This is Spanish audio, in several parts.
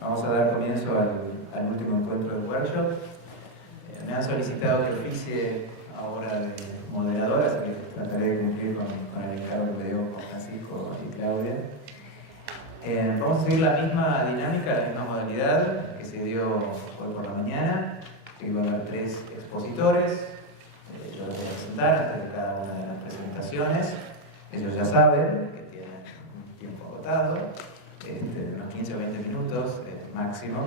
Vamos a dar comienzo al último encuentro del workshop. Me han solicitado que oficie ahora de moderadora, así que trataré de cumplir con el encargo que le dio con Francisco y Claudia. Vamos a seguir la misma dinámica, la misma modalidad que se dio hoy por la mañana. Que van a haber 3 expositores. Yo los voy a presentar antes de cada una de las presentaciones. Ellos ya saben que tienen un tiempo agotado, unos 15 o 20 minutos máximo.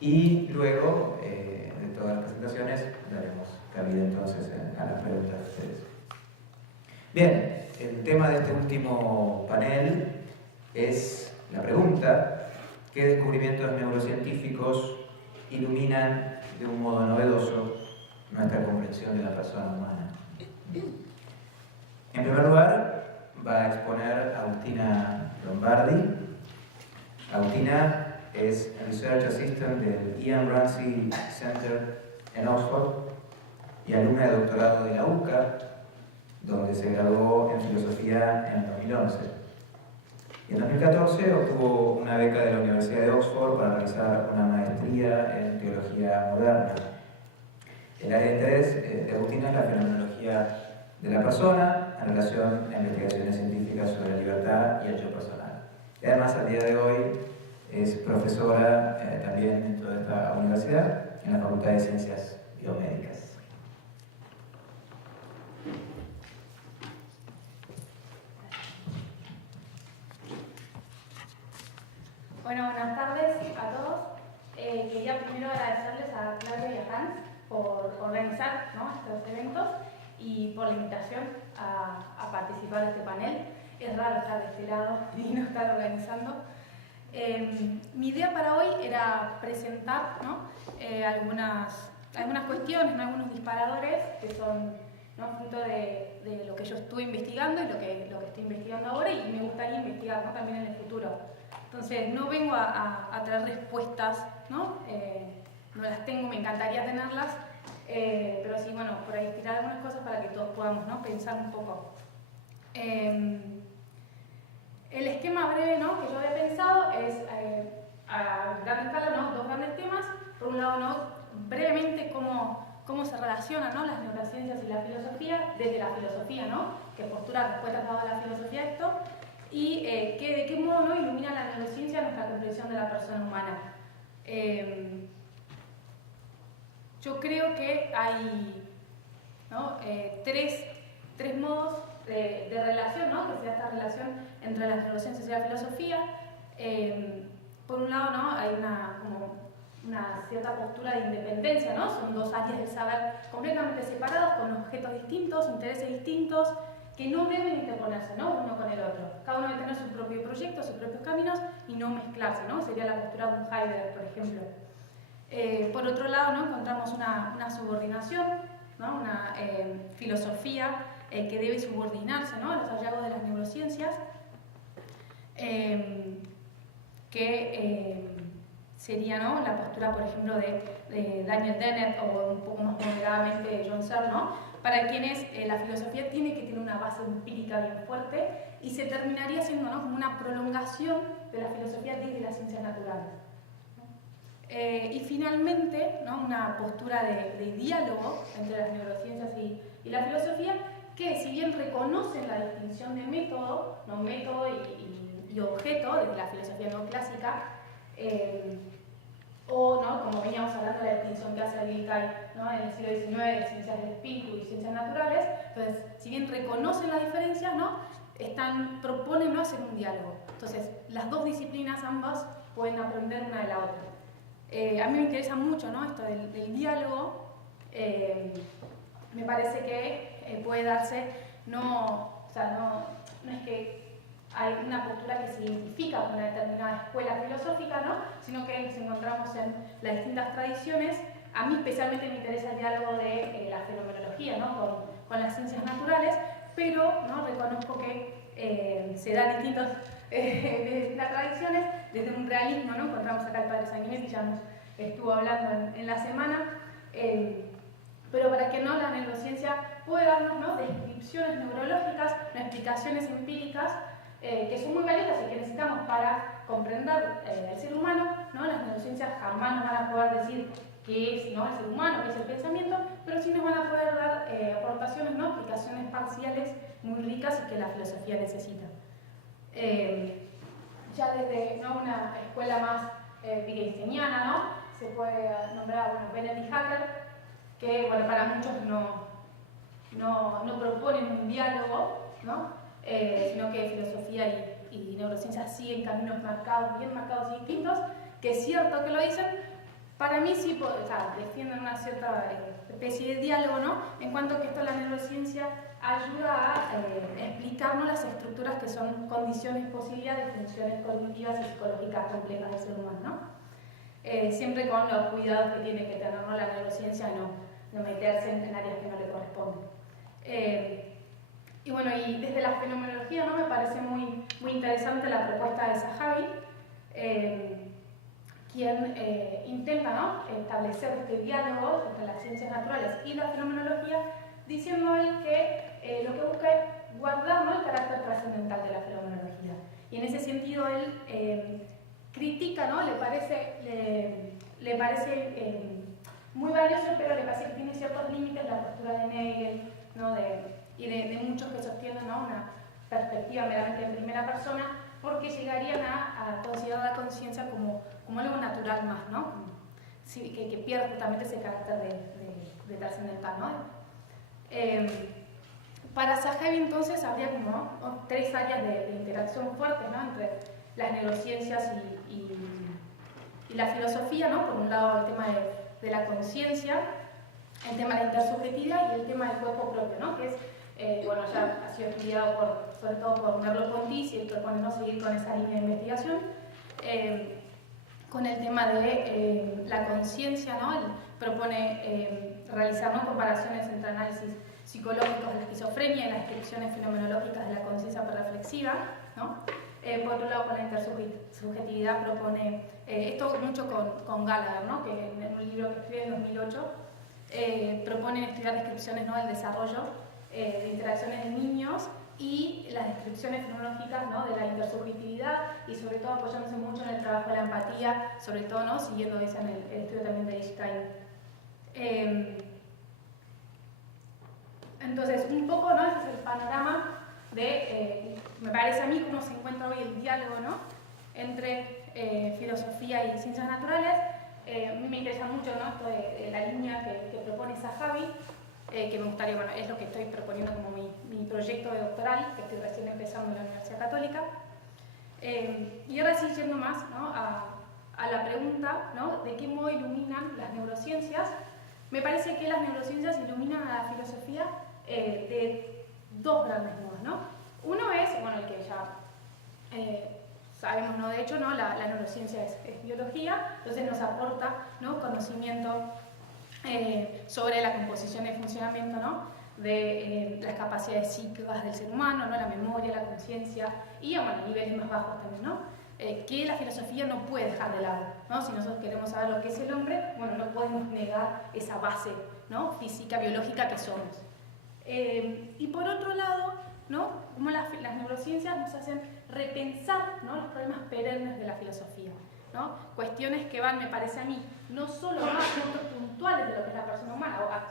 Y luego de todas las presentaciones daremos cabida entonces a las preguntas de ustedes. Bien, el tema de este último panel es la pregunta: ¿qué descubrimientos neurocientíficos iluminan de un modo novedoso nuestra comprensión de la persona humana? En primer lugar, va a exponer Agustina Lombardi. Agustina es Research Assistant del Ian Ramsey Center en Oxford y alumna de doctorado de la UCA, donde se graduó en filosofía en el 2011. Y en 2014 obtuvo una beca de la Universidad de Oxford para realizar una maestría en teología moderna. El área de interés de Agustina es la fenomenología de la persona en relación a investigaciones científicas sobre la libertad y el yo personal. Y además, al día de hoy, es profesora también dentro de esta universidad en la Facultad de Ciencias Biomédicas. Bueno, buenas tardes a todos. Quería primero agradecerles a Claudio y a Hans por organizar, ¿no?, estos eventos y por la invitación a participar de este panel. Es raro estar de este lado y no estar organizando. Mi idea para hoy era presentar, ¿no?, algunas cuestiones, ¿no?, algunos disparadores que son, ¿no?, fruto de lo que yo estuve investigando y lo que estoy investigando ahora, y me gustaría investigar, ¿no?, también en el futuro. Entonces, no vengo a traer respuestas, ¿no? No las tengo, me encantaría tenerlas, pero sí, bueno, por ahí tirar algunas cosas para que todos podamos, ¿no?, pensar un poco. El esquema breve, ¿no?, que yo había pensado es, a gran escala, ¿no?, 2 grandes temas. Por un lado, ¿no?, brevemente cómo se relacionan, ¿no?, las neurociencias y la filosofía, desde la filosofía, ¿no?, qué postura, respuesta ha dado la filosofía a esto, y de qué modo, ¿no?, ilumina la neurociencia nuestra comprensión de la persona humana. Yo creo que hay, ¿no?, tres modos de relación, ¿no?, que sea esta relación entre las neurociencias y la filosofía. Por un lado, ¿no?, hay una cierta postura de independencia, ¿no? Son 2 áreas del saber completamente separadas, con objetos distintos, intereses distintos, que no deben interponerse, ¿no?, uno con el otro. Cada uno debe tener su propio proyecto, sus propios caminos, y no mezclarse, ¿no? Sería la postura de un Heidegger, por ejemplo. Por otro lado, ¿no?, encontramos una subordinación, ¿no?, una filosofía que debe subordinarse, ¿no?, a los hallazgos de las neurociencias, que sería, ¿no?, la postura, por ejemplo, de Daniel Dennett, o un poco más moderadamente de John Searle, ¿no?, para quienes la filosofía tiene que tener una base empírica bien fuerte y se terminaría siendo, ¿no?, como una prolongación de la filosofía desde las ciencias naturales. Y finalmente, ¿no?, una postura de diálogo entre las neurociencias y la filosofía, que si bien reconocen la distinción de método, ¿no?, método y objeto desde la filosofía neoclásica, o, ¿no?, como veníamos hablando de la distinción que hace Gilkay, ¿no?, en el siglo XIX de ciencias del espíritu y ciencias naturales. Entonces, si bien reconocen las diferencias, ¿no?, proponen, ¿no?, hacer un diálogo. Entonces, las 2 disciplinas ambas pueden aprender una de la otra. A mí me interesa mucho, ¿no?, esto del diálogo. Me parece que puede darse, no es que hay una postura que se identifica con una determinada escuela filosófica, ¿no?, sino que nos encontramos en las distintas tradiciones. A mí especialmente me interesa el diálogo de la fenomenología, ¿no?, con las ciencias naturales, pero, ¿no?, reconozco que se dan de distintas tradiciones. Desde un realismo, ¿no?, encontramos acá el padre Sanguinetti, ya nos estuvo hablando en la semana, pero para que no, la neurociencia puede darnos, ¿no?, descripciones neurológicas, explicaciones empíricas, que son muy valiosas y que necesitamos para comprender el ser humano, ¿no? Las neurociencias jamás nos van a poder decir qué es, ¿no? El ser humano, qué es el pensamiento, pero sí nos van a poder dar aportaciones, ¿no? Aplicaciones parciales muy ricas y que la filosofía necesita. Ya desde, ¿no? Una escuela más wittgensteiniana, ¿no? Se puede nombrar, bueno, Benedict Hacker, que, bueno, para muchos no proponen un diálogo, ¿no? Sino que filosofía y neurociencias siguen caminos marcados, bien marcados y distintos, que es cierto que lo dicen. Para mí sí, o sea, defienden una cierta especie de diálogo, ¿no? En cuanto a que esto la neurociencia ayuda a explicarnos las estructuras que son condiciones, posibilidades de funciones cognitivas y psicológicas complejas del ser humano, ¿no? Siempre con los cuidados que tiene que tener, ¿no? La neurociencia, no meterse en áreas que no le corresponden. Y bueno, y desde la fenomenología, ¿no? Me parece muy interesante la propuesta de Zahavi, quien intenta, ¿no? Establecer este diálogo entre las ciencias naturales y la fenomenología, diciendo él que lo que busca es guardar, ¿no? El carácter trascendental de la fenomenología. Y en ese sentido él critica, ¿no? Le parece muy valioso, pero le parece que tiene ciertos límites la postura de Hegel, ¿no? Y de muchos que sostienen, ¿no? Una perspectiva meramente en primera persona, porque llegarían a considerar la conciencia como algo natural más, ¿no? Sí, que pierde justamente ese carácter de trascendental, ¿no? Para Zahavi entonces habría como tres áreas de interacción fuertes, ¿no? Entre las neurociencias y la filosofía, ¿no? Por un lado el tema de la conciencia, el tema de la intersubjetividad y el tema del cuerpo propio, ¿no? Que es, bueno, ya ha sido estudiado sobre todo por Merleau-Ponty, y él propone, ¿no? Seguir con esa línea de investigación. Con el tema de la conciencia, ¿no? Él propone realizar, ¿no? Comparaciones entre análisis psicológicos de la esquizofrenia y las descripciones fenomenológicas de la conciencia reflexiva, ¿no? Por otro lado, con la intersubjetividad propone, esto mucho con Gallagher, ¿no? Que en un libro que escribe en 2008 proponen estudiar descripciones, ¿no? Del desarrollo de interacciones de niños y las descripciones fenomenológicas, ¿no? De la intersubjetividad y sobre todo apoyándose mucho en el trabajo de la empatía, sobre todo, ¿no? Siguiendo esa en el estudio también de Einstein. Entonces, un poco, ¿no? Ese es el panorama de, me parece a mí, cómo se encuentra hoy el diálogo, ¿no? Entre filosofía y ciencias naturales. A mí me interesa mucho, ¿no? Esto de la línea que propone Zahavi, que me gustaría, bueno, es lo que estoy proponiendo como mi proyecto de doctoral, que estoy recién empezando en la Universidad Católica. Y ahora sí, yendo más, ¿no? a la pregunta, ¿no? De qué modo iluminan las neurociencias. Me parece que las neurociencias iluminan a la filosofía de dos grandes modos, ¿no? Uno es, bueno, el que ya sabemos, ¿no? De hecho, ¿no? La neurociencia es biología, entonces nos aporta, ¿no? Conocimiento sobre la composición y funcionamiento, ¿no? De las capacidades psíquicas del ser humano, ¿no? La memoria, la conciencia y, bueno, niveles más bajos también, ¿no? Que la filosofía no puede dejar de lado, ¿no? Si nosotros queremos saber lo que es el hombre, bueno, no podemos negar esa base, ¿no? Física, biológica que somos. Y por otro lado, ¿no? Como las neurociencias nos hacen repensar, ¿no? Los problemas perennes de la filosofía, ¿no? Cuestiones que van, me parece a mí, no solo a aspectos puntuales de lo que es la persona humana, o a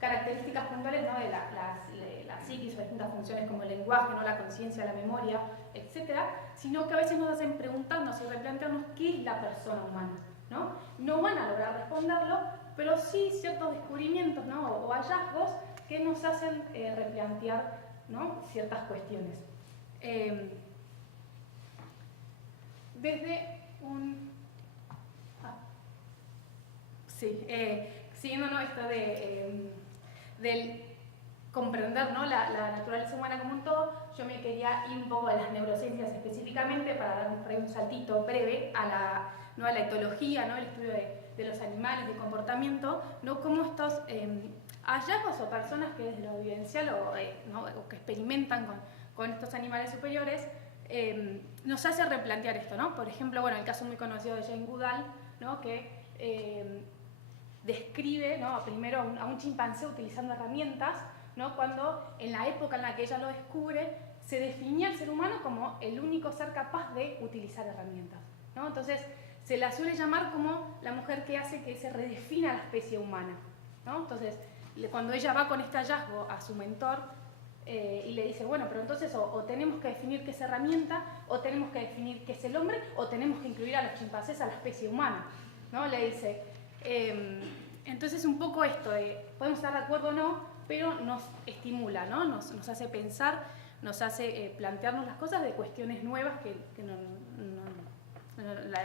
características puntuales, ¿no? De la psiquis o distintas funciones como el lenguaje, ¿no? La conciencia, la memoria, etc., sino que a veces nos hacen preguntarnos y replantearnos qué es la persona humana, ¿no? No van a lograr responderlo, pero sí ciertos descubrimientos, ¿no? O hallazgos que nos hacen replantear, ¿no? Ciertas cuestiones. Desde un... siguiendo, ¿no? Esto del comprender, ¿no? la naturaleza humana como un todo, yo me quería ir un poco a las neurociencias específicamente para dar un saltito breve a la etología, ¿no? El estudio de los animales, de comportamiento, ¿no? Cómo estos hallazgos o personas que desde lo vivencial ¿no? o que experimentan con estos animales superiores nos hace replantear esto, ¿no? Por ejemplo, bueno, el caso muy conocido de Jane Goodall, ¿no? Que describe, ¿no? Primero a un chimpancé utilizando herramientas, ¿no? Cuando en la época en la que ella lo descubre se definía al ser humano como el único ser capaz de utilizar herramientas, ¿no? Entonces se la suele llamar como la mujer que hace que se redefina la especie humana, ¿no? Entonces, cuando ella va con este hallazgo a su mentor y le dice, bueno, pero entonces o tenemos que definir qué es herramienta, o tenemos que definir qué es el hombre, o tenemos que incluir a los chimpancés a la especie humana, ¿no? Le dice, entonces un poco esto de, podemos estar de acuerdo o no, pero nos estimula, ¿no? Nos hace pensar, nos hace plantearnos las cosas de cuestiones nuevas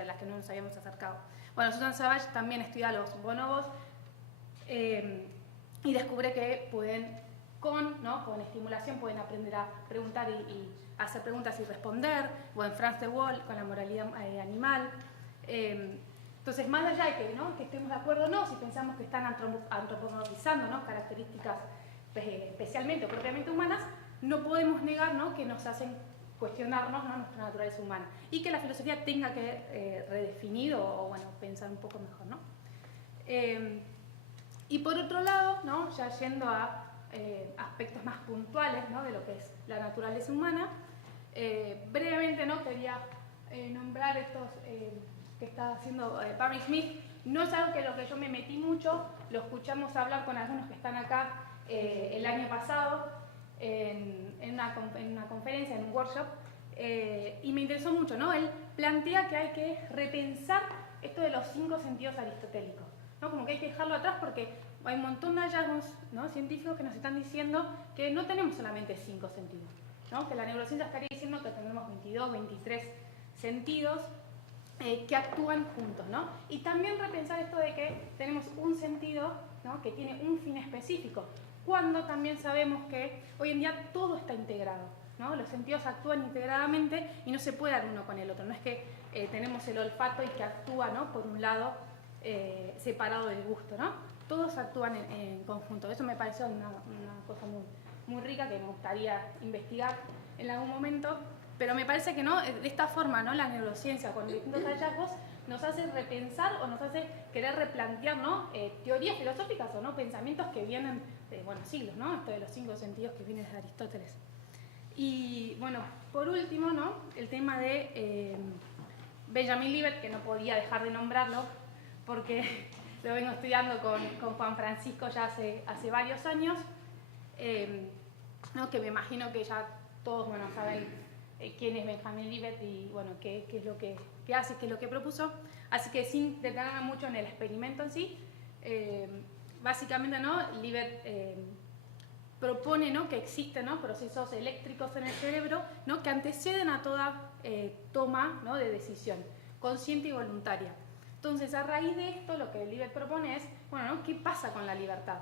las que no nos habíamos acercado. Bueno, Susan Savage también estudia a los bonobos y descubre que pueden, con estimulación, pueden aprender a preguntar y hacer preguntas y responder, o en Franz de Waal con la moralidad animal. Entonces, más allá de que estemos de acuerdo o no, si pensamos que están antropomorfizando, ¿no?, características especialmente o propiamente humanas, no podemos negar, ¿no?, que nos hacen cuestionarnos, ¿no?, nuestra naturaleza humana, y que la filosofía tenga que redefinir o bueno, pensar un poco mejor, ¿no? Y por otro lado, ¿no?, ya yendo a aspectos más puntuales, ¿no?, de lo que es la naturaleza humana, brevemente, ¿no?, quería nombrar estos que está haciendo Barry Smith. No es algo que lo que yo me metí mucho, lo escuchamos hablar con algunos que están acá el año pasado en una conferencia, en un workshop, y me interesó mucho, ¿no? Él plantea que hay que repensar esto de los 5 sentidos aristotélicos, ¿no? Como que hay que dejarlo atrás porque hay un montón de hallazgos, ¿no?, científicos que nos están diciendo que no tenemos solamente 5 sentidos, ¿no? Que la neurociencia estaría diciendo que tenemos 22, 23 sentidos que actúan juntos, ¿no? Y también repensar esto de que tenemos un sentido, ¿no?, que tiene un fin específico, cuando también sabemos que hoy en día todo está integrado, ¿no? Los sentidos actúan integradamente y no se puede dar uno con el otro. No es que tenemos el olfato y que actúa, ¿no?, por un lado separado del gusto, ¿no? Todos actúan en conjunto. Eso me pareció una cosa muy rica que me gustaría investigar en algún momento. Pero me parece que, ¿no?, de esta forma, ¿no?, la neurociencia con distintos hallazgos nos hace repensar o nos hace querer replantear, ¿no?, teorías filosóficas o no pensamientos que vienen de, bueno, siglos, ¿no?, esto de los 5 sentidos que viene de Aristóteles. Y bueno, por último, ¿no?, el tema de Benjamin Libet, que no podía dejar de nombrarlo porque lo vengo estudiando con Juan Francisco ya hace varios años, ¿no?, que me imagino que ya todos, bueno, saben quién es Benjamin Libet y bueno, qué es lo que hace, qué es lo que propuso. Así que sin detenerme mucho en el experimento en sí, básicamente, ¿no?, Libet propone, ¿no?, que existen, ¿no?, procesos eléctricos en el cerebro, ¿no?, que anteceden a toda toma, ¿no?, de decisión, consciente y voluntaria. Entonces, a raíz de esto, lo que Libet propone es, bueno, ¿no?, ¿qué pasa con la libertad?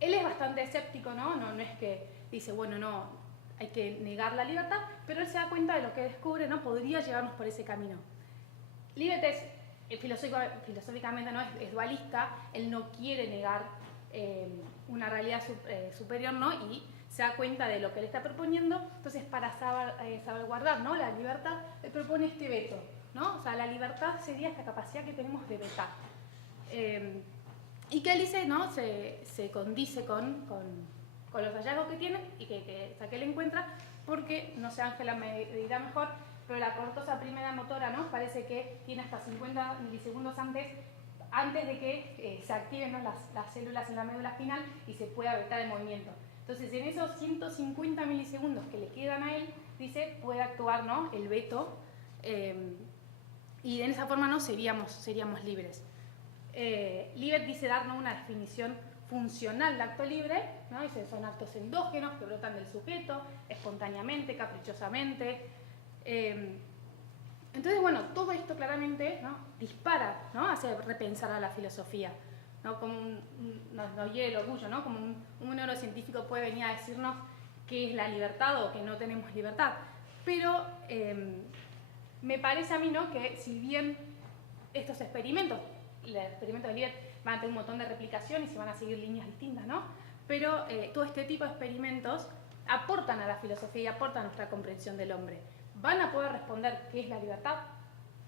Él es bastante escéptico, ¿no? No es que dice, bueno, no, hay que negar la libertad, pero él se da cuenta de lo que descubre, ¿no?, podría llevarnos por ese camino. Libet es, filosóficamente, ¿no?, es dualista, él no quiere negar una realidad superior, ¿no?, y se da cuenta de lo que él está proponiendo. Entonces, para salvaguardar, ¿no?, la libertad, él propone este veto, ¿no? O sea, la libertad sería esta capacidad que tenemos de vetar. Y que él dice, ¿no?, se condice con los hallazgos que tiene y que él encuentra, porque, no sé, Ángela me dirá mejor, pero la cortosa primera motora, ¿no?, parece que tiene hasta 50 milisegundos antes de que se activen, ¿no?, las células en la médula espinal y se pueda vetar el movimiento. Entonces, en esos 150 milisegundos que le quedan a él, dice, puede actuar, ¿no?, el veto, y de esa forma, ¿no?, seríamos libres. Libet dice darnos una definición funcional de acto libre, ¿no? Dice, son actos endógenos que brotan del sujeto, espontáneamente, caprichosamente. Entonces, bueno, todo esto claramente, ¿no?, dispara, ¿no?, hace repensar a la filosofía, ¿no? Como nos hiere el orgullo, ¿no? Como un neurocientífico puede venir a decirnos qué es la libertad o que no tenemos libertad. Pero me parece a mí, ¿no?, que si bien estos experimentos, el experimento de Libet, van a tener un montón de replicación y se van a seguir líneas distintas, ¿no?, pero todo este tipo de experimentos aportan a la filosofía y aportan a nuestra comprensión del hombre. ¿Van a poder responder qué es la libertad?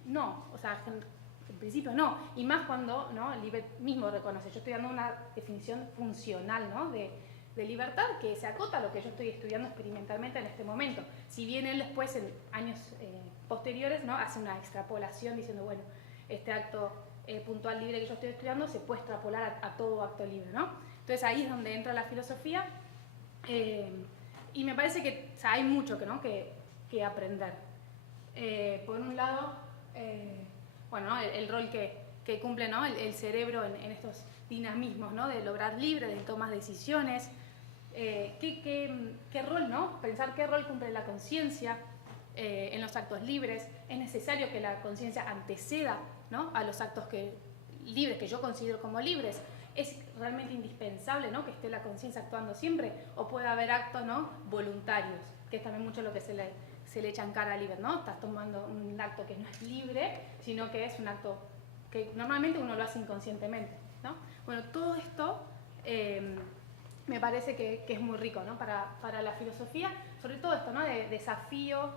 No, o sea, en principio no, y más cuando, ¿no?, Libet mismo reconoce, yo estoy dando una definición funcional, ¿no?, de libertad que se acota a lo que yo estoy estudiando experimentalmente en este momento. Si bien él después, en años posteriores, ¿no?, hace una extrapolación diciendo, bueno, este acto puntual libre que yo estoy estudiando se puede extrapolar a todo acto libre, ¿no? Entonces ahí es donde entra la filosofía y me parece que o sea, hay mucho que aprender. Por un lado, bueno, ¿no? el rol que cumple, ¿no? el cerebro en estos dinamismos, ¿no? De lograr libre, de tomar decisiones. ¿Qué rol, ¿no? Pensar qué rol cumple la conciencia en los actos libres. Es necesario que la conciencia anteceda, ¿no? a los actos libres, que yo considero como libres. ¿Es realmente indispensable, ¿no? que esté la conciencia actuando siempre? ¿O puede haber actos, ¿no? voluntarios? Que es también mucho lo que se le echa en cara a libre, ¿no? Estás tomando un acto que no es libre, sino que es un acto que normalmente uno lo hace inconscientemente, ¿no? Bueno, todo esto me parece que es muy rico, ¿no? para la filosofía, sobre todo esto, ¿no? de desafío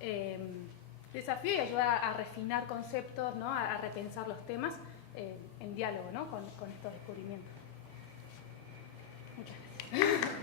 y ayudar a refinar conceptos, ¿no? a repensar los temas en diálogo, ¿no? con estos descubrimientos. Muchas gracias.